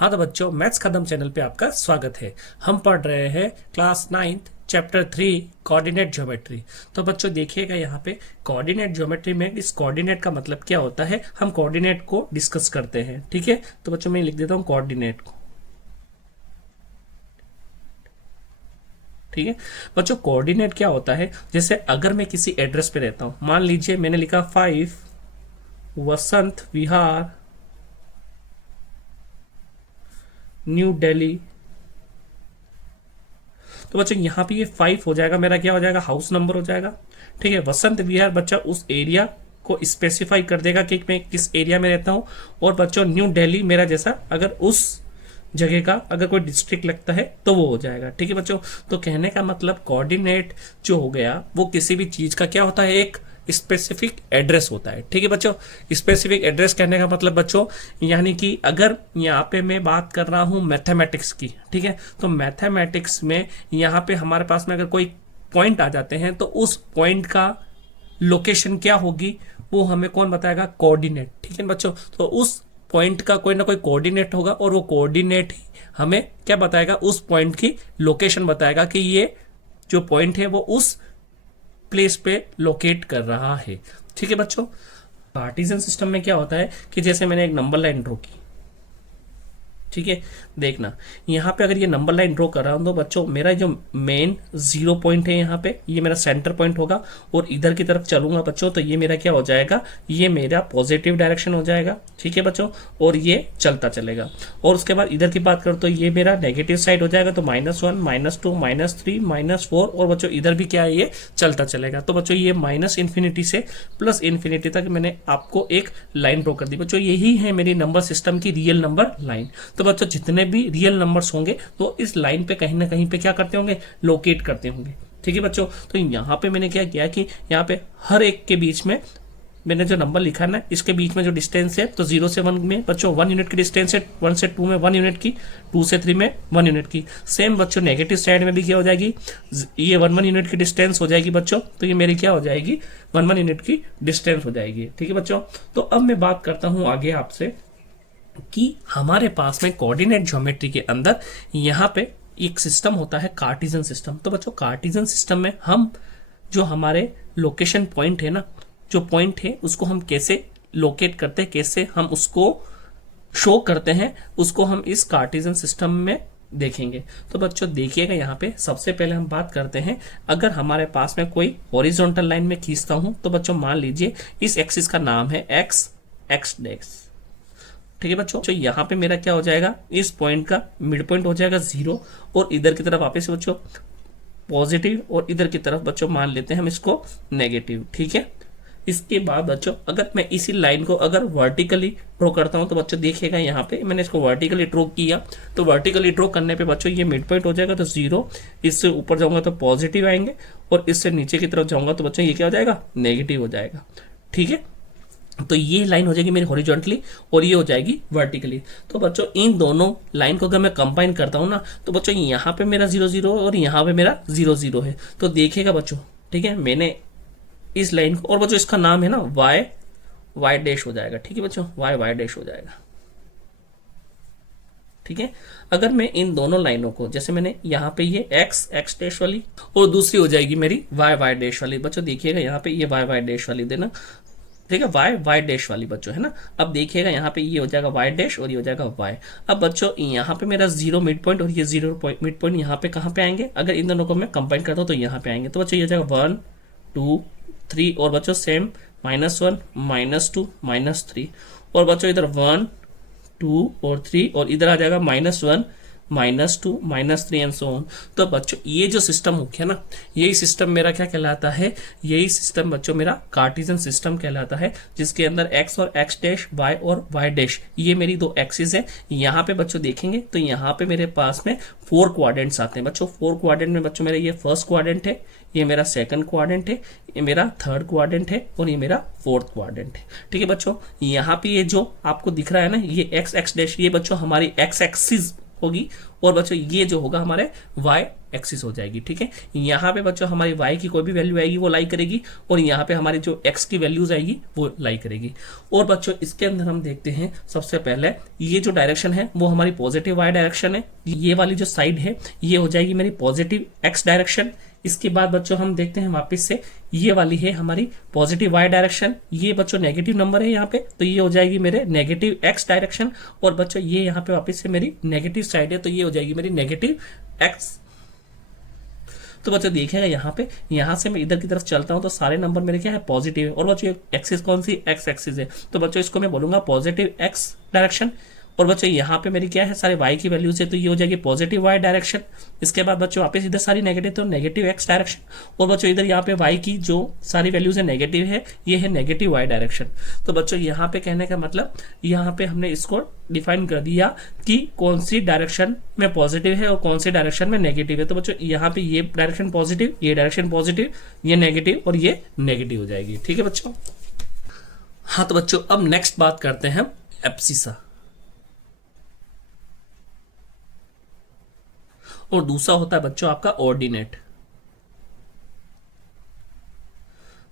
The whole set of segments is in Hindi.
हाँ तो बच्चों, मैथ्स कदम चैनल पे आपका स्वागत है। हम पढ़ रहे हैं class 9th chapter 3 coordinate geometry. तो बच्चों देखिएगा यहाँ पे कोऑर्डिनेट ज्योमेट्री में इस कोऑर्डिनेट का मतलब क्या होता है, हम कोऑर्डिनेट को डिस्कस करते हैं। ठीक है, तो बच्चों मैं लिख देता हूँ कोऑर्डिनेट को। ठीक है बच्चों, कोऑर्डिनेट क्या होता है, जैसे अगर मैं किसी एड्रेस पे रहता हूँ, मान लीजिए मैंने लिखा 5 वसंत विहार न्यू दिल्ली। तो बच्चों यहाँ पे ये 5 हो जाएगा, मेरा क्या हो जाएगा, हाउस नंबर हो जाएगा। ठीक है, वसंत विहार बच्चा उस एरिया को स्पेसिफाई कर देगा कि मैं किस एरिया में रहता हूँ। और बच्चों न्यू दिल्ली मेरा जैसा अगर उस जगह का अगर कोई डिस्ट्रिक्ट लगता है तो वो हो जाएगा। ठीक है बच्चों, तो कहने का मतलब कोऑर्डिनेट जो हो गया वो किसी भी चीज का क्या होता है, एक स्पेसिफिक एड्रेस होता है। ठीक है बच्चों, स्पेसिफिक एड्रेस कहने का मतलब बच्चों, यानी कि अगर यहाँ पे मैं बात कर रहा हूँ मैथमेटिक्स की, ठीक है, तो मैथमेटिक्स में यहाँ पे हमारे पास में अगर कोई पॉइंट आ जाते हैं तो उस पॉइंट का लोकेशन क्या होगी वो हमें कौन बताएगा, कोऑर्डिनेट। ठीक है बच्चों, तो उस पॉइंट का कोई ना कोई कोऑर्डिनेट होगा और वो कोऑर्डिनेट ही हमें क्या बताएगा, उस पॉइंट की लोकेशन बताएगा कि ये जो पॉइंट है वो उस प्लेस पे लोकेट कर रहा है। ठीक है बच्चों, कार्टेशियन सिस्टम में क्या होता है कि जैसे मैंने एक नंबर लाइन ड्रॉ की, ठीक है, देखना यहाँ पे अगर ये नंबर लाइन ड्रॉ कर रहा हूं तो बच्चों मेरा जो मेन 0 पॉइंट है यहाँ पे, ये मेरा सेंटर पॉइंट होगा। और इधर की तरफ चलूंगा बच्चों तो ये मेरा क्या हो जाएगा, ये मेरा पॉजिटिव डायरेक्शन हो जाएगा। ठीक है बच्चों, और ये चलता चलेगा। और उसके बाद इधर की बात करूँ तो ये मेरा नेगेटिव साइड हो जाएगा, तो -1 -2 -3 -4। और बच्चों इधर भी क्या है, ये चलता चलेगा। तो बच्चों ये -इन्फिनिटी से +इन्फिनिटी तक मैंने आपको एक लाइन ड्रॉ कर दी। बच्चों यही है मेरी नंबर सिस्टम की रियल नंबर लाइन। तो बच्चों जितने भी रियल नंबर्स होंगे वो इस लाइन पे कहीं ना कहीं पे क्या करते होंगे, लोकेट करते होंगे। ठीक है बच्चों, तो यहाँ पे मैंने क्या किया कि यहाँ पे हर एक के बीच में मैंने जो नंबर लिखा है ना, इसके बीच में जो डिस्टेंस है, तो 0 से 1 में बच्चों 1 यूनिट की डिस्टेंस है, 1 से 2 में 1 यूनिट की, 2 से 3 में 1 यूनिट की। सेम बच्चों नेगेटिव साइड में भी क्या हो जाएगी, ये 1 यूनिट की डिस्टेंस हो जाएगी बच्चों। तो ये मेरी क्या हो जाएगी, 1 यूनिट की डिस्टेंस हो जाएगी। ठीक है बच्चों, तो अब मैं बात करता हूँ आगे आपसे कि हमारे पास में कोऑर्डिनेट ज्योमेट्री के अंदर यहाँ पे एक सिस्टम होता है कार्टेशियन सिस्टम। तो बच्चों कार्टेशियन सिस्टम में हम जो हमारे लोकेशन पॉइंट है ना, जो पॉइंट है उसको हम कैसे लोकेट करते हैं, कैसे हम उसको शो करते हैं, उसको हम इस कार्टेशियन सिस्टम में देखेंगे। तो बच्चों देखिएगा यहाँ पे सबसे पहले हम बात करते हैं, अगर हमारे पास में कोई हॉरिजॉन्टल लाइन में खींचता हूं तो बच्चों मान लीजिए इस एक्सिस का नाम है x डैश। ठीक है बच्चों, तो यहाँ पे मेरा क्या हो जाएगा, इस पॉइंट का मिड पॉइंट हो जाएगा 0। और इधर की तरफ वापस बच्चों पॉजिटिव, और इधर की तरफ बच्चों मान लेते हैं हम इसको नेगेटिव। ठीक है, इसके बाद बच्चों अगर मैं इसी लाइन को अगर वर्टिकली ड्रॉ करता हूं तो बच्चों देखिएगा यहाँ पे मैंने इसको वर्टिकली ड्रॉ किया, तो वर्टिकली ड्रॉ करने पे बच्चों ये मिड पॉइंट हो जाएगा तो 0। इससे ऊपर जाऊंगा तो पॉजिटिव आएंगे, और इससे नीचे की तरफ जाऊंगा तो बच्चों ये क्या हो जाएगा, नेगेटिव हो जाएगा। ठीक है, तो ये लाइन हो जाएगी मेरी हॉरिजॉन्टली और ये हो जाएगी वर्टिकली। तो बच्चों इन दोनों लाइन को अगर मैं कंबाइन करता हूं ना तो बच्चों यहाँ पे मेरा 0 0 और यहाँ पे मेरा 0 0 है। तो देखिएगा बच्चों, ठीक है, मैंने इस लाइन को, और बच्चों इसका नाम है ना y डैश हो जाएगा। ठीक है बच्चों, y डैश हो जाएगा। ठीक है, अगर मैं इन दोनों लाइनों को, जैसे मैंने यहाँ पे ये x डैश वाली और दूसरी हो जाएगी मेरी y डैश वाली। बच्चों देखिएगा यहाँ पे ये y डैश वाली देना, ठीक है, y डैश वाली बच्चों है ना। अब देखिएगा यहाँ पे ये हो जाएगा y डैश और ये हो जाएगा y। अब बच्चों यहाँ पे मेरा 0 मिड पॉइंट और ये 0 मिड पॉइंट यहाँ पे कहाँ पे आएंगे, अगर इन दोनों को मैं कंबाइन करता हूँ तो यहाँ पे आएंगे। तो बच्चों ये हो जाएगा 1 2 3, और बच्चों सेम -1 -2 -3, और बच्चों इधर 1 2 और 3, और इधर आ जाएगा -1 -2 -3 एंड सो ऑन। तो बच्चों ये जो सिस्टम हो गया ना, यही सिस्टम मेरा क्या कहलाता है, यही सिस्टम बच्चों मेरा कार्टेशियन सिस्टम कहलाता है, जिसके अंदर x और x डैश, y और y डैश, ये मेरी दो एक्सिस है। यहाँ पे बच्चों देखेंगे तो यहाँ पे मेरे पास में 4 क्वाड्रेंट्स आते हैं बच्चों। 4 क्वाड्रेंट में बच्चों मेरा ये फर्स्ट क्वाड्रेंट है, ये मेरा सेकंड क्वाड्रेंट है, ये मेरा थर्ड क्वाड्रेंट है, और ये मेरा फोर्थ क्वाड्रेंट है। ठीक है बच्चों, यहाँ पे ये जो आपको दिख रहा है ना, ये x डैश, ये बच्चों हमारी x एक्सिस होगी, और बच्चों ये जो होगा हमारे वाई एक्सिस हो जाएगी। ठीक है, यहाँ पे बच्चों हमारी वाई की कोई भी वैल्यू आएगी वो लाई करेगी, और यहाँ पे हमारी जो एक्स की वैल्यूज आएगी वो लाई करेगी। और बच्चों इसके अंदर हम देखते हैं सबसे पहले ये जो डायरेक्शन है वो हमारी पॉजिटिव वाई डायरेक्शन है, ये वाली जो साइड है ये हो जाएगी मेरी पॉजिटिव एक्स डायरेक्शन। इसके बाद बच्चों हम देखते हैं वापस से ये वाली है हमारी पॉजिटिव वाई डायरेक्शन, ये बच्चों नेगेटिव नंबर है यहाँ पे, तो ये हो जाएगी मेरे नेगेटिव एक्स डायरेक्शन। और बच्चों ये यहाँ पे वापस से मेरी नेगेटिव साइड है, तो ये हो जाएगी मेरी नेगेटिव एक्स। तो बच्चों देखिएगा यहाँ पे, यहाँ से मैं इधर की तरफ चलता हूँ तो सारे नंबर मेरे क्या है पॉजिटिव है, और बच्चों एक्सिस कौन सी एक्स एक्सिस है, तो बच्चों इसको मैं बोलूंगा पॉजिटिव एक्स डायरेक्शन। और बच्चों यहाँ पे मेरी क्या है सारे y की वैल्यूज है, तो ये हो जाएगी पॉजिटिव y डायरेक्शन। इसके बाद बच्चों वापस इधर सारी नेगेटिव, तो नेगेटिव x डायरेक्शन। और बच्चों इधर यहाँ पे y की जो सारी वैल्यूज है नेगेटिव है, ये है नेगेटिव y डायरेक्शन। तो बच्चों यहाँ पे कहने का मतलब यहाँ पे हमने इसको डिफाइन कर दिया कि कौन सी डायरेक्शन में पॉजिटिव है और कौन सी डायरेक्शन में नेगेटिव है। तो बच्चों यहाँ पे ये डायरेक्शन पॉजिटिव, ये डायरेक्शन पॉजिटिव, ये नेगेटिव और ये नेगेटिव हो जाएगी। ठीक है बच्चों। हाँ तो बच्चों अब नेक्स्ट बात करते हैं एब्सिसा, और दूसरा होता है बच्चों आपका ऑर्डिनेट।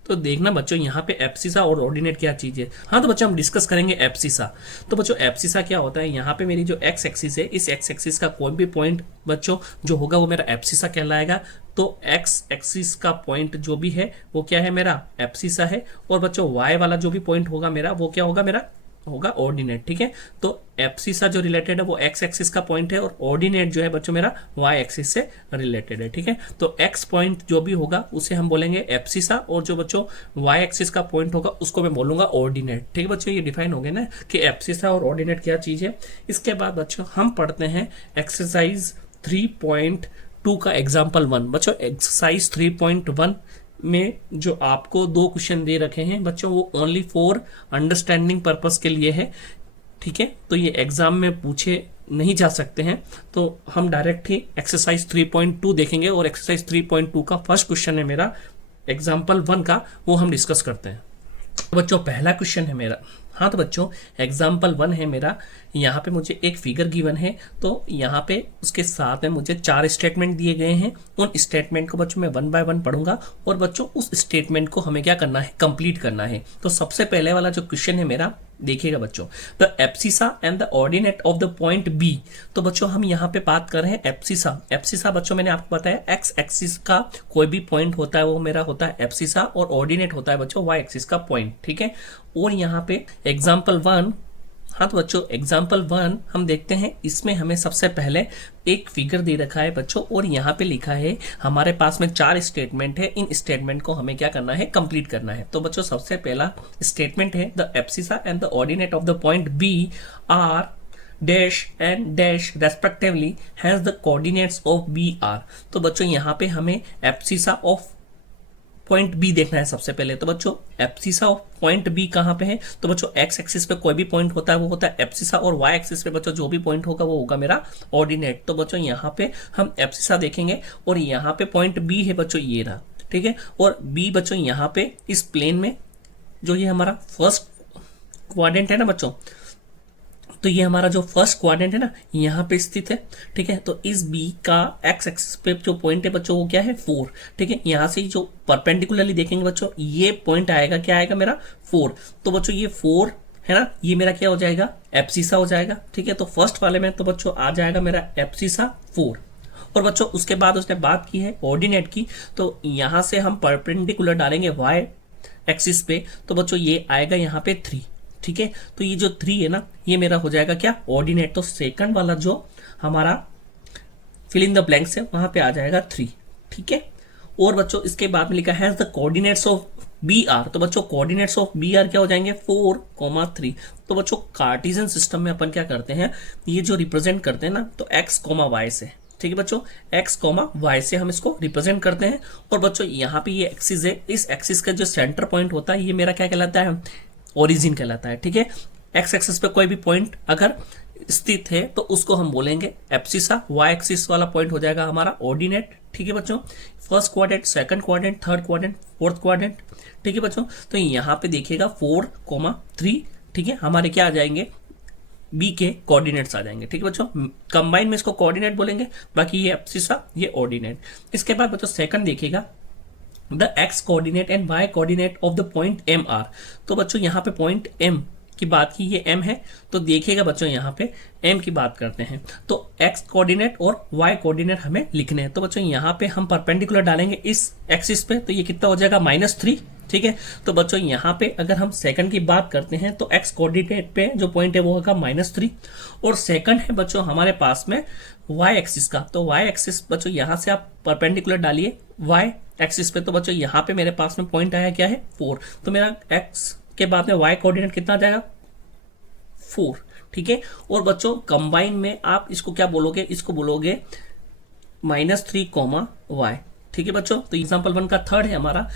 तो देखना बच्चों यहाँ पे एब्सिसा और ऑर्डिनेट क्या चीज है। हाँ तो बच्चों हम डिस्कस करेंगे एब्सिसा। तो बच्चों एब्सिसा क्या होता है, यहाँ पे मेरी जो एक्स एक्सिस है, इस एक्स एक्सिस का कोई भी पॉइंट बच्चों जो होगा वो मेरा एब्सिसा कहलाएगा। तो एक्स एक्सिस का पॉइंट जो भी है वो क्या है मेरा एब्सिसा है, और बच्चों वाई वाला जो भी पॉइंट होगा मेरा वो क्या होगा मेरा होगा ऑर्डिनेट। ठीक है, तो एब्सिसा जो रिलेटेड है वो एक्स एक्सिस का पॉइंट है, और ऑर्डिनेट जो है बच्चों मेरा वाई एक्सिस से रिलेटेड है। ठीक है, तो एक्स पॉइंट जो भी होगा उसे हम बोलेंगे एब्सिसा, और जो बच्चों वाई एक्सिस का पॉइंट होगा उसको मैं बोलूंगा ऑर्डिनेट। ठीक है बच्चों, ये डिफाइन हो गया ना कि एब्सिसा और ऑर्डिनेट क्या चीज है। इसके बाद बच्चों हम पढ़ते हैं एक्सरसाइज 3.2 का एग्जाम्पल 1। बच्चों एक्सरसाइज 3.1 में जो आपको 2 क्वेश्चन दे रखे हैं बच्चों वो ओनली फॉर अंडरस्टैंडिंग पर्पस के लिए है। ठीक है, तो ये एग्जाम में पूछे नहीं जा सकते हैं, तो हम डायरेक्ट ही एक्सरसाइज 3.2 देखेंगे, और एक्सरसाइज 3.2 का फर्स्ट क्वेश्चन है मेरा एग्जाम्पल 1 का, वो हम डिस्कस करते हैं। तो बच्चों पहला क्वेश्चन है मेरा, हाँ तो बच्चों एग्जाम्पल 1 है मेरा, यहाँ पे मुझे एक फिगर गिवन है, तो यहाँ पे उसके साथ में मुझे 4 स्टेटमेंट दिए गए हैं। उन स्टेटमेंट को बच्चों मैं 1 बाय 1 पढ़ूंगा, और बच्चों उस स्टेटमेंट को हमें क्या करना है कंप्लीट करना है। तो सबसे पहले वाला जो क्वेश्चन है मेरा देखिएगा बच्चों, the abscissa and the ordinate of the point B. तो बच्चों हम यहाँ पे बात कर रहे हैं एब्सिसा। एब्सिसा बच्चों मैंने आपको बताया एक्स एक्सिस का कोई भी पॉइंट होता है वो मेरा होता है एब्सिसा, और ऑर्डिनेट होता है बच्चों वाई एक्सिस का पॉइंट। ठीक है, और यहाँ पे एग्जाम्पल 1, हाँ तो बच्चों एग्जाम्पल 1 हम देखते हैं, इसमें हमें सबसे पहले एक फिगर दे रखा है बच्चों, और यहाँ पे लिखा है हमारे पास में 4 स्टेटमेंट है, इन स्टेटमेंट को हमें क्या करना है कंप्लीट करना है। तो बच्चों सबसे पहला स्टेटमेंट है the abscissa and the ordinate of the point B are dash and dash respectively has the coordinates of B are. तो बच्चों यहाँ पे हमें एब्सिसा ऑफ पॉइंट बी देखना है सबसे पहले। तो बच्चों एब्सिसा ऑफ पॉइंट बी कहाँ पे है, तो बच्चों एक्स एक्सिस पे कोई भी पॉइंट होता है वो होता है एब्सिसा, और वाई एक्सिस पे बच्चों जो भी पॉइंट होगा वो होगा मेरा ऑर्डिनेट। तो बच्चों यहाँ पे हम एब्सिसा देखेंगे, और यहाँ पे पॉइंट बी है बच्चों ये रहा। ठीक है, और बी बच्चों यहाँ पे इस प्लेन में जो ये हमारा फर्स्ट क्वाड्रेंट है ना बच्चों, तो ये हमारा जो फर्स्ट क्वाड्रेंट है ना यहाँ पे स्थित है। ठीक है, तो इस बी का एक्स एक्सिस पे जो पॉइंट है बच्चों वो क्या है 4। ठीक है, यहाँ से जो परपेंडिकुलरली देखेंगे बच्चों ये पॉइंट आएगा, क्या आएगा मेरा 4। तो बच्चों ये 4 है ना, ये मेरा क्या हो जाएगा एब्सिसा हो जाएगा। ठीक है, तो फर्स्ट वाले में तो बच्चों आ जाएगा मेरा एब्सिसा 4। और बच्चों उसके बाद उसने बात की है ऑर्डिनेट की, तो यहाँ से हम परपेंडिकुलर डालेंगे वाई एक्सिस पे, तो बच्चों ये आएगा यहाँ पे 3। ठीक है, तो ये जो 3 है ना ये मेरा हो जाएगा क्या ऑर्डिनेट। तो सेकंड वाला जो हमारा फिल इन द ब्लैंक्स है वहां पे आ जाएगा 3। ठीक है, और बच्चों इसके बाद में लिखा है the coordinates of B are. तो बच्चों कोऑर्डिनेट्स ऑफ बी आर क्या हो जाएंगे 4, 3। तो बच्चों कार्टेशियन सिस्टम में अपन क्या करते हैं, ये जो रिप्रेजेंट करते हैं ना तो एक्स वाई से। ठीक है बच्चों, एक्स वाई से हम इसको रिप्रेजेंट करते हैं। और बच्चों यहाँ पे ये एक्सिस है, इस एक्सिस का जो सेंटर पॉइंट होता है ये मेरा क्या कहलाता है ओरिजिन कहलाता है। ठीक है, एक्स एक्सिस पे कोई भी पॉइंट अगर स्थित है तो उसको हम बोलेंगे एब्सिसा, वाई एक्सिस वाला पॉइंट हो जाएगा हमारा ऑर्डिनेट। ठीक है बच्चों, first quadrant, second quadrant, third quadrant, fourth quadrant. ठीक है बच्चों, तो यहाँ पे देखिएगा 4, 3। ठीक है, हमारे क्या आ जाएंगे बी के कोऑर्डिनेट्स आ जाएंगे। ठीक है बच्चों, कंबाइन में इसको कोऑर्डिनेट बोलेंगे, बाकी ये एब्सिसा ये ऑर्डिनेट। इसके बाद बच्चों सेकंड देखिएगा, the X coordinate and Y coordinate of the point M are. तो बच्चों यहाँ पे पॉइंट एम की बात की, ये एम है, तो देखिएगा बच्चों यहाँ पे एम की बात करते हैं तो एक्स कोऑर्डिनेट और वाई कोऑर्डिनेट हमें लिखने हैं। तो बच्चों यहाँ पे हम परपेंडिकुलर डालेंगे इस एक्सिस पे, तो ये कितना हो जाएगा -3। ठीक है, तो बच्चों यहाँ पे अगर हम सेकंड की बात करते हैं तो एक्स कोऑर्डिनेट पे जो पॉइंट है वो होगा -3, और सेकंड है बच्चों हमारे पास में वाई एक्सिस का। तो वाई एक्सिस बच्चों यहाँ से आप परपेंडिकुलर डालिए वाई एक्सिस पे, तो बच्चों यहाँ पे मेरे पास में पॉइंट आया क्या है 4, तो मेरा एक्स के बाद में वाई कोऑर्डिनेट कितना आ जाएगा 4। ठीक है, और बच्चों कंबाइन में आप इसको क्या बोलोगे, इसको बोलोगे -3, y। ठीक है बच्चों, तो एग्जांपल 1 का थर्ड है हमारा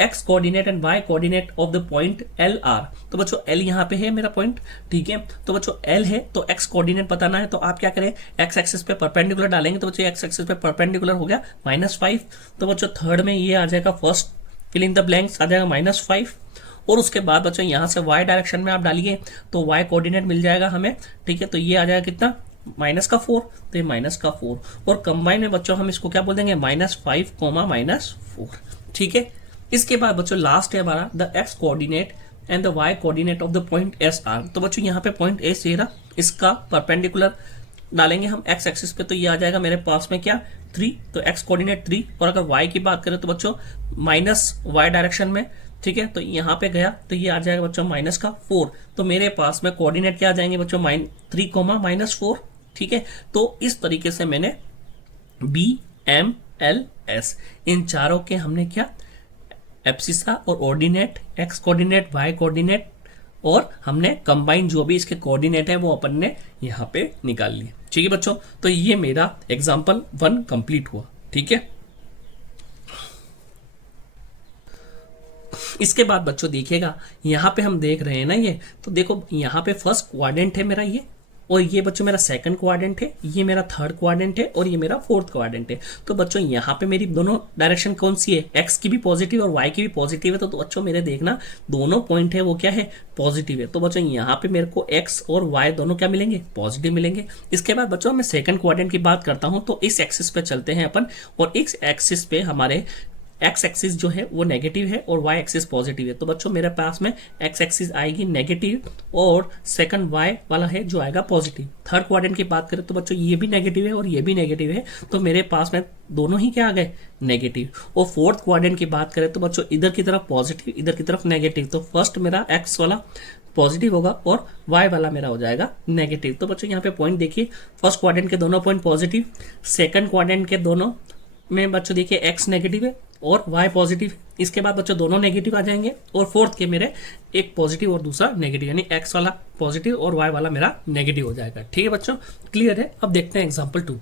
x coordinate and y coordinate of the point L R. तो बच्चों l यहाँ पे है मेरा पॉइंट। ठीक है, तो बच्चों l है तो x कोऑर्डिनेट बताना है, तो आप क्या करें x एक्सिस पे परपेंडिकुलर डालेंगे, तो बच्चों x एक्सिस पे परपेंडिकुलर हो गया -5। तो बच्चों थर्ड में ये आ जाएगा, first fill in the blanks आ जाएगा -5, और उसके बाद बच्चों यहाँ से y डायरेक्शन में आप डालिए तो y कोऑर्डिनेट मिल जाएगा हमें। ठीक है, तो ये आ जाएगा कितना -4, तो ये -4, और कंबाइन में बच्चों हम इसको क्या बोल देंगे -5, -4। ठीक है, इसके बाद बच्चों लास्ट है हमारा the x coordinate and the y coordinate of the point S R. तो बच्चों यहाँ पे पॉइंट एस ये रहा, इसका परपेंडिकुलर डालेंगे हम x एक्सिस पे, तो ये आ जाएगा मेरे पास में क्या 3, तो x कोऑर्डिनेट 3, और अगर y की बात करें तो बच्चों -y डायरेक्शन में। ठीक है, तो यहाँ पे गया तो ये आ जाएगा बच्चों -4, तो मेरे पास में कोऑर्डिनेट क्या आ जाएंगे बच्चों 3, -4। ठीक है, तो इस तरीके से मैंने बी एम एल एस इन चारों के हमने क्या एब्सिसा और ordinate, X coordinate, Y coordinate, और हमने कंबाइन जो भी इसके कोऑर्डिनेट है वो अपन ने यहाँ पे निकाल लिए। ठीक है बच्चों, तो ये मेरा एग्जाम्पल 1 कंप्लीट हुआ। ठीक है, इसके बाद बच्चों देखिएगा यहाँ पे हम देख रहे हैं ना, ये तो देखो यहाँ पे फर्स्ट क्वाड्रेंट है मेरा ये, और ये बच्चों मेरा सेकंड क्वाड्रेंट है, ये मेरा थर्ड क्वाड्रेंट है, और ये मेरा फोर्थ क्वाड्रेंट है। तो बच्चों यहाँ पे मेरी दोनों डायरेक्शन कौन सी है, एक्स की भी पॉजिटिव और वाई की भी पॉजिटिव है। तो बच्चों मेरे देखना दोनों पॉइंट है वो क्या है पॉजिटिव है। तो बच्चों यहाँ पे मेरे को एक्स और वाई दोनों क्या मिलेंगे पॉजिटिव मिलेंगे। इसके बाद बच्चों मैं सेकंड क्वाड्रेंट की बात करता हूँ, तो इस एक्सिस पे चलते हैं अपन, और इस एक्सिस पे हमारे एक्स एक्सिस जो है वो नेगेटिव है और वाई एक्सिस पॉजिटिव है। तो बच्चों मेरे पास में एक्स एक्सिस आएगी नेगेटिव, और सेकंड वाई वाला है जो आएगा पॉजिटिव। थर्ड क्वाड्रेंट की बात करें तो बच्चों ये भी नेगेटिव है और ये भी नेगेटिव है, तो मेरे पास में दोनों ही क्या आ गए नेगेटिव। और फोर्थ क्वाड्रेंट की बात करें तो बच्चों इधर की तरफ पॉजिटिव, इधर की तरफ नेगेटिव, तो फर्स्ट मेरा एक्स वाला पॉजिटिव होगा और y वाला मेरा हो जाएगा नेगेटिव। तो बच्चों यहाँ पे पॉइंट देखिए, फर्स्ट क्वाड्रेंट के दोनों पॉइंट पॉजिटिव, सेकंड क्वाड्रेंट के दोनों में बच्चों देखिए x नेगेटिव है और y पॉजिटिव। इसके बाद बच्चों दोनों नेगेटिव आ जाएंगे, और फोर्थ के मेरे एक पॉजिटिव और दूसरा नेगेटिव, यानी x वाला पॉजिटिव और y वाला मेरा नेगेटिव हो जाएगा। ठीक है बच्चों, क्लियर है। अब देखते हैं एग्जांपल 2।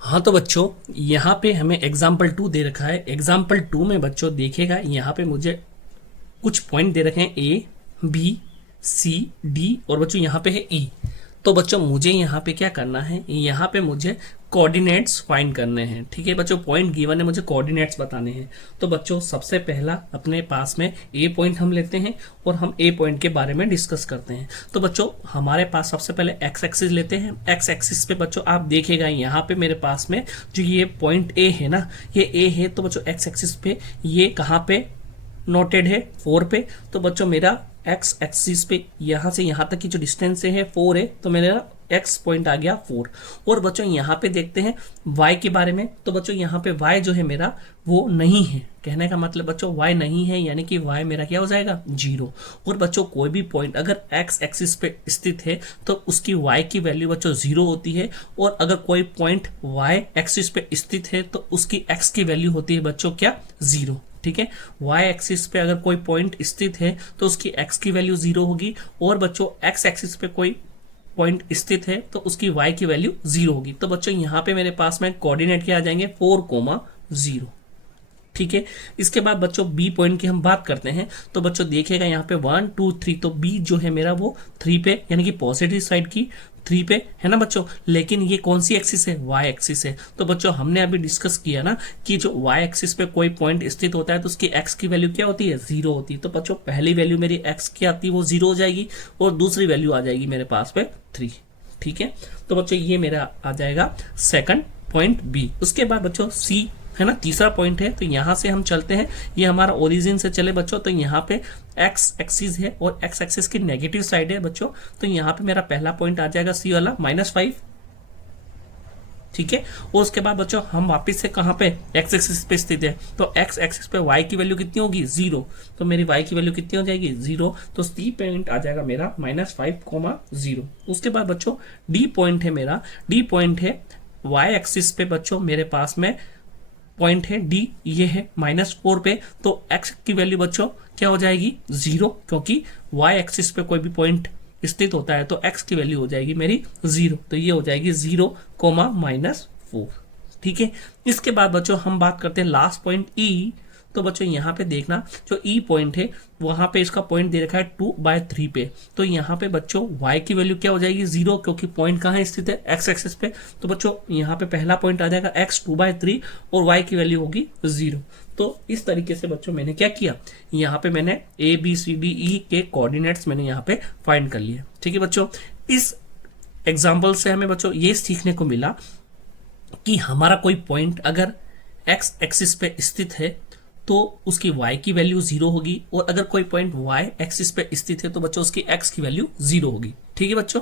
हाँ तो बच्चों यहाँ पे हमें एग्जाम्पल 2 दे रखा है। एग्जाम्पल 2 में बच्चों देखिएगा यहाँ पे मुझे कुछ पॉइंट दे रखे हैं A, B, C, D, और बच्चों यहाँ पे है E। तो बच्चों मुझे यहाँ पे क्या करना है, यहाँ पे मुझे कोऑर्डिनेट्स फाइंड करने हैं। ठीक है बच्चों, पॉइंट गिवन है, मुझे कोऑर्डिनेट्स बताने हैं। तो बच्चों सबसे पहला अपने पास में ए पॉइंट हम लेते हैं और हम ए पॉइंट के बारे में डिस्कस करते हैं। तो बच्चों हमारे पास सबसे पहले एक्स एक्सिस लेते हैं। एक्स एक्सिस पे बच्चों आप देखिएगा यहाँ पे मेरे पास में जो ये पॉइंट ए है ना, ये ए है, तो बच्चों एक्स एक्सिस पे ये कहाँ पे नोटेड है 4 पे। तो बच्चों मेरा एक्स एक्सिस पे यहाँ से यहाँ तक की जो डिस्टेंस है 4 है, तो मेरा एक्स पॉइंट आ गया 4। और बच्चों यहाँ पे देखते हैं वाई के बारे में। तो बच्चों यहाँ पे वाई जो है मेरा वो नहीं है, कहने का मतलब बच्चों वाई नहीं है, यानी कि वाई मेरा क्या हो जाएगा 0। और बच्चों कोई भी पॉइंट अगर एक्स एक्सिस पे स्थित है तो उसकी वाई की वैल्यू बच्चों 0 होती है, और अगर कोई पॉइंट वाई एक्सिस पे स्थित है तो उसकी एक्स की वैल्यू होती है बच्चों क्या 0। ठीक है, y एक्सिस पे अगर कोई पॉइंट स्थित है तो उसकी x की वैल्यू 0 होगी, और बच्चों x एक्सिस पे कोई पॉइंट स्थित है तो उसकी y की वैल्यू 0 होगी। तो बच्चों यहाँ पे मेरे पास में कोऑर्डिनेट क्या आ जाएंगे 4, 0। ठीक है। इसके बाद बच्चों बी पॉइंट की हम बात करते हैं, तो बच्चों देखिएगा यहाँ पे 1 2 3, तो बी जो है मेरा वो 3 पे, यानी कि पॉजिटिव साइड की 3 पे है ना बच्चों। लेकिन ये कौन सी एक्सिस है, वाई एक्सिस है। तो बच्चों हमने अभी डिस्कस किया ना कि जो वाई एक्सिस पे कोई पॉइंट स्थित होता है तो उसकी एक्स की वैल्यू क्या होती है, 0 होती है। तो बच्चों पहली वैल्यू मेरी एक्स की आती है वो 0 हो जाएगी, और दूसरी वैल्यू आ जाएगी मेरे पास पे 3। ठीक है, तो बच्चों ये मेरा आ जाएगा सेकंड पॉइंट बी। उसके बाद बच्चों सी है ना, तीसरा पॉइंट है। तो यहां से हम चलते हैं, ये हमारा ओरिजिन से चले बच्चों, तो यहाँ पे एक्स एक्सिस है और एक्स एक्सिस की नेगेटिव साइड है बच्चों। तो यहाँ पे मेरा पहला पॉइंट आ जाएगा सी वाला -5। ठीक है, और उसके बाद बच्चों हम वापस से कहाँ पे, एक्स एक्सिस पे स्थित है, तो एक्स एक्सिस पे वाई की वैल्यू कितनी होगी, 0। तो मेरी वाई की वैल्यू कितनी हो जाएगी, 0। तो सी पॉइंट आ जाएगा मेरा -5, 0। उसके बाद बच्चों डी पॉइंट है मेरा, डी पॉइंट है वाई एक्सिस पे बच्चों, मेरे पास में पॉइंट है डी, ये है -4 पे। तो एक्स की वैल्यू बच्चों क्या हो जाएगी, 0, क्योंकि वाई एक्सिस पे कोई भी पॉइंट स्थित होता है तो एक्स की वैल्यू हो जाएगी मेरी 0। तो ये हो जाएगी 0, -4। ठीक है, इसके बाद बच्चों हम बात करते हैं लास्ट पॉइंट ई। तो बच्चों यहाँ पे देखना जो ई पॉइंट है वहां पे इसका पॉइंट दे रखा है 2/3 पे। तो यहाँ पे बच्चों y की वैल्यू क्या हो जाएगी, 0, क्योंकि पॉइंट कहाँ स्थित है, x एक्सिस पे। तो बच्चों यहाँ पे पहला पॉइंट आ जाएगा x 2/3 और y की वैल्यू होगी 0। तो इस तरीके से बच्चों मैंने क्या किया, यहाँ पे मैंने A B C D E के कोऑर्डिनेट्स मैंने यहाँ पे फाइंड कर लिए। ठीक है बच्चों, इस एग्जाम्पल से हमें बच्चों ये सीखने को मिला कि हमारा कोई पॉइंट अगर x एक्सिस पे स्थित है तो उसकी y की वैल्यू 0 होगी, और अगर कोई पॉइंट y एक्सिस पे स्थित है तो बच्चों उसकी x की वैल्यू 0 होगी। ठीक है बच्चों,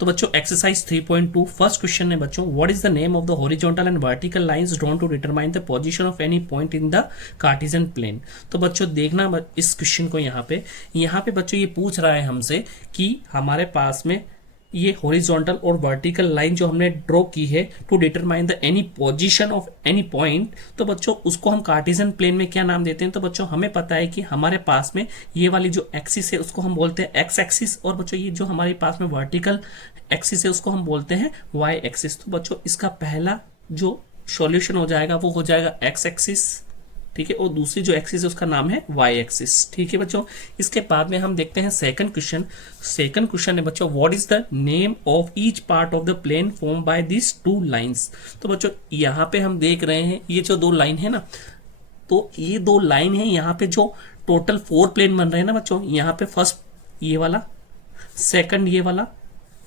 तो बच्चों एक्सरसाइज 3.2 फर्स्ट क्वेश्चन है बच्चों, what is the name of the horizontal and vertical lines drawn to determine the position of any point in the Cartesian plane. तो बच्चों देखना इस क्वेश्चन को, यहाँ पे बच्चों ये पूछ रहा है हमसे कि हमारे पास में ये हॉरिजॉन्टल और वर्टिकल लाइन जो हमने ड्रॉ की है to determine the any position of any point, तो बच्चों उसको हम कार्टेशियन प्लेन में क्या नाम देते हैं। तो बच्चों हमें पता है कि हमारे पास में ये वाली जो एक्सिस है उसको हम बोलते हैं एक्स एक्सिस, और बच्चों ये जो हमारे पास में वर्टिकल एक्सिस है उसको हम बोलते हैं वाई एक्सिस। तो बच्चों इसका पहला जो सॉल्यूशन हो जाएगा वो हो जाएगा एक्स एक्सिस। ठीक है, और दूसरी जो एक्सिस है उसका नाम है वाई एक्सिस। ठीक है बच्चों, इसके बाद में हम देखते हैं सेकंड क्वेश्चन। सेकंड क्वेश्चन है बच्चों, what is the name of each part of the plane form by this 2 lines. तो बच्चों यहाँ पे हम देख रहे हैं ये जो 2 लाइन है ना, तो ये 2 लाइन है, यहाँ पे जो टोटल 4 प्लेन बन रहे हैं ना बच्चों, यहाँ पे फर्स्ट ये वाला, सेकंड ये वाला,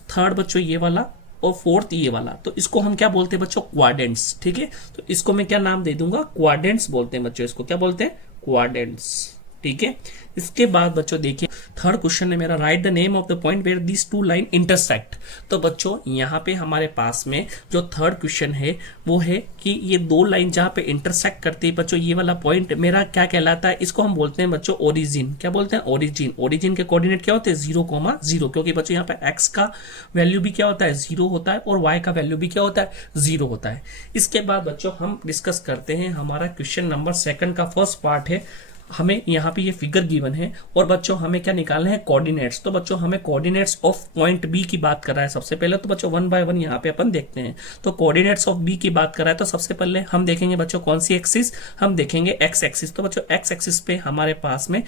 थर्ड बच्चों ये वाला, और फोर्थ ये वाला। तो इसको हम क्या बोलते हैं बच्चों, क्वाड्रेंट्स। ठीक है, तो इसको मैं क्या नाम दे दूंगा, क्वाड्रेंट्स बोलते हैं बच्चों, इसको क्या बोलते हैं, क्वाड्रेंट्स। ठीक है, इसके बाद बच्चों देखिए थर्ड क्वेश्चन है मेरा, write the name of the point where this 2 line intersect. तो बच्चों यहाँ पे हमारे पास में जो थर्ड क्वेश्चन है वो है कि ये 2 लाइन जहाँ पे इंटरसेक्ट करती है बच्चों, ये वाला पॉइंट मेरा क्या कहलाता है, इसको हम बोलते हैं बच्चों ओरिजिन। क्या बोलते हैं, ओरिजिन। ओरिजिन के कोऑर्डिनेट क्या होते हैं, 0,0, क्योंकि बच्चों यहाँ पे x का वैल्यू भी क्या होता है, 0 होता है, और y का वैल्यू भी क्या होता है, 0 होता है। इसके बाद बच्चों हम डिस्कस करते हैं हमारा क्वेश्चन नंबर 2 का फर्स्ट पार्ट है। हमें यहाँ पे ये फिगर गिवन है और बच्चों हमें क्या निकालना है, कोऑर्डिनेट्स। तो बच्चों हमें कोऑर्डिनेट्स ऑफ पॉइंट बी की बात कर रहा है सबसे पहले। तो बच्चों 1 बाय 1 यहाँ पे अपन देखते हैं। तो कोऑर्डिनेट्स ऑफ बी की बात कर रहा है, तो सबसे पहले हम देखेंगे बच्चों कौन सी एक्सिस, हम देखेंगे एक्स एक्सिस। तो बच्चों एक्स एक्सिस पे हमारे पास में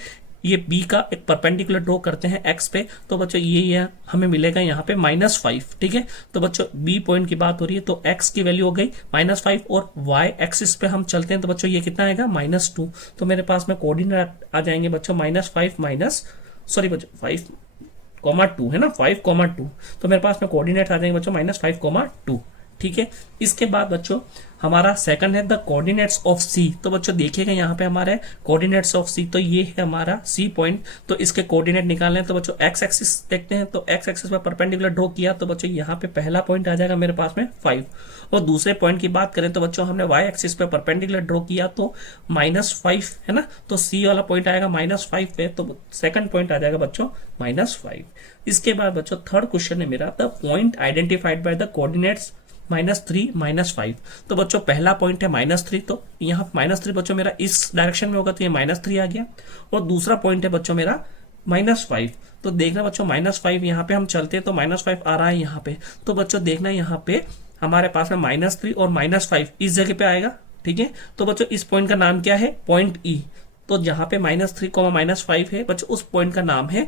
ये b का एक परपेंडिकुलर ड्रॉ करते हैं x पे। तो बच्चों ये हमें मिलेगा यहाँ पे -5। ठीक है, तो बच्चों b पॉइंट की बात हो रही है, तो x की वैल्यू हो गई -5, और y एक्सिस पे हम चलते हैं तो बच्चों ये कितना आएगा, -2। तो मेरे पास में कोऑर्डिनेट आ जाएंगे बच्चों बच्चों 5,2 है ना, 5,2। तो मेरे पास में कोऑर्डिनेट आ जाएंगे बच्चों -5,2। ठीक है, इसके बाद बच्चों हमारा सेकंड है द कोऑर्डिनेट्स ऑफ सी। तो बच्चों देखिएगा यहाँ पे हमारे कोऑर्डिनेट्स ऑफ सी, तो ये है हमारा सी पॉइंट। तो इसके कोऑर्डिनेट निकालने हैं, तो बच्चों एक्स एक्सिस देखते हैं। तो एक्स एक्सिस पर परपेंडिकुलर ड्रॉ किया, तो बच्चों यहाँ पे पहला पॉइंट आ जाएगा मेरे पास में 5। और दूसरे पॉइंट की बात करें तो बच्चों हमने वाई एक्सिस पे परपेंडिकुलर ड्रॉ किया तो -5 है ना, तो सी वाला पॉइंट आएगा -5 पे, तो सेकंड पॉइंट आ जाएगा बच्चों -5। इसके बाद बच्चों थर्ड क्वेश्चन है मेरा, the point identified by the coordinates -3 -5। तो बच्चों पहला पॉइंट है -3, तो यहाँ -3 बच्चों मेरा इस डायरेक्शन में होगा, तो ये -3 आ गया। और दूसरा पॉइंट है बच्चों मेरा -5। तो देखना बच्चों -5 यहाँ पे हम चलते हैं तो -5 आ रहा है यहाँ पे। तो बच्चों देखना यहाँ पे हमारे पास में -3 और -5 इस जगह पे आएगा। ठीक है। तो बच्चों इस पॉइंट का नाम क्या है, पॉइंट ई। तो जहां पे -3, -5 है बच्चों, उस पॉइंट का नाम है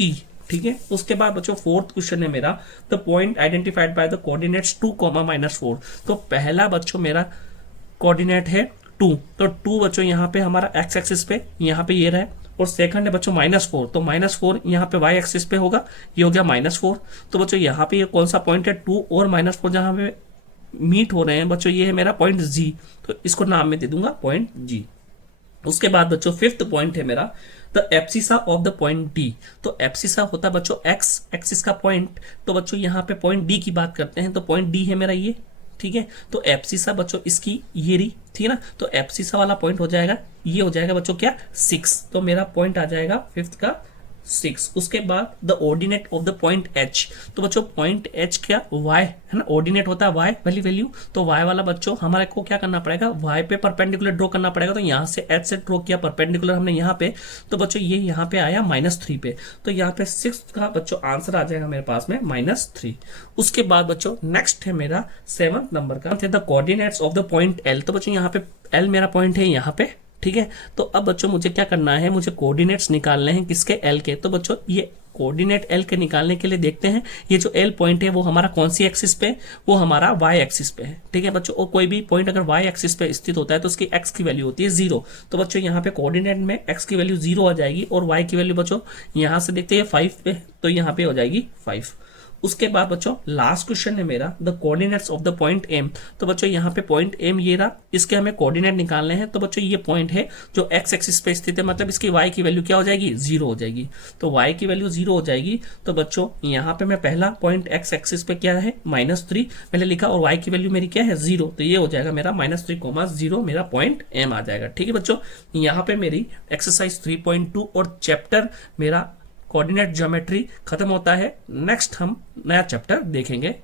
ई, ठीक है। उसके बाद बच्चों फोर्थ क्वेश्चन है मेरा, the point identified by the coordinates 2, -4। तो पहला बच्चों मेरा कोऑर्डिनेट है 2, तो 2 बच्चों यहाँ पे हमारा एक्स एक्सिस पे, यहाँ पे ये रहा। और सेकंड है बच्चों -4, तो -4 यहाँ पे वाई एक्सिस पे होगा, ये हो गया -4। तो बच्चों यहाँ पे ये कौन सा पॉइंट है, 2 और -4 जहां पे मीट हो रहे हैं बच्चों, ये है मेरा पॉइंट जी। तो इसको नाम में दे दूंगा पॉइंट जी। उसके बाद बच्चों फिफ्थ पॉइंट है मेरा, the abscissa of the point D. तो एप्सिसा होता है बच्चों एक्स एक्सिस का पॉइंट। तो बच्चों यहाँ पे पॉइंट डी की बात करते हैं, तो पॉइंट डी है मेरा ये, ठीक है। तो एप्सिसा बच्चों इसकी ये रही, ठीक है ना। तो एप्सिसा वाला पॉइंट हो जाएगा, ये हो जाएगा बच्चों क्या, 6। तो मेरा पॉइंट आ जाएगा फिफ्थ का 6। उसके बाद the ordinate of the point H. तो बच्चों पॉइंट एच क्या, वाई है ना, ऑर्डिनेट होता है वाई वाली वैल्यू। तो वाई वाला बच्चों हमारे को क्या करना पड़ेगा, वाई पे परपेंडिकुलर ड्रॉ करना पड़ेगा। तो यहाँ से एच से ड्रॉ किया परपेंडिकुलर हमने यहाँ पे, तो बच्चों ये यहाँ पे आया -3 पे। तो यहाँ पे 6 का बच्चों आंसर आ जाएगा मेरे पास में -3। उसके बाद बच्चों नेक्स्ट है मेरा 7th नंबर का, the coordinates of the point L. तो बच्चों यहाँ पे एल मेरा पॉइंट है यहाँ पे, ठीक है। तो अब बच्चों मुझे क्या करना है, मुझे कोऑर्डिनेट्स निकालने हैं किसके, एल के। तो बच्चों ये कोऑर्डिनेट एल के निकालने के लिए देखते हैं, ये जो एल पॉइंट है वो हमारा कौन सी एक्सिस पे, वो हमारा वाई एक्सिस पे है, ठीक है बच्चों। और कोई भी पॉइंट अगर वाई एक्सिस पे स्थित होता है तो उसकी एक्स की वैल्यू होती है 0। तो बच्चों यहाँ पे कोऑर्डिनेट में एक्स की वैल्यू 0 आ जाएगी, और वाई की वैल्यू बच्चों यहाँ से देखते हैं 5 पे, तो यहाँ पे हो जाएगी 5। उसके बाद बच्चों लास्ट क्वेश्चन है मेरा, the coordinates of the point M. तो बच्चों यहाँ पे पॉइंट एम ये रहा, इसके हमें कोऑर्डिनेट निकालने हैं। तो बच्चों ये पॉइंट है जो एक्स एक्सिस पे स्थित है, मतलब इसकी वाई की वैल्यू क्या हो जाएगी, 0 हो जाएगी। तो वाई की वैल्यू 0 हो जाएगी। तो बच्चों यहाँ पे मैं पहला पॉइंट एक्स एक्सिस पे क्या है, -3 मैंने लिखा, और वाई की वैल्यू मेरी क्या है 0। तो ये हो जाएगा मेरा -3,0 मेरा पॉइंट एम आ जाएगा, ठीक है बच्चों। यहाँ पे मेरी एक्सरसाइज 3.2 और चैप्टर मेरा कोऑर्डिनेट ज्योमेट्री खत्म होता है। नेक्स्ट हम नया चैप्टर देखेंगे।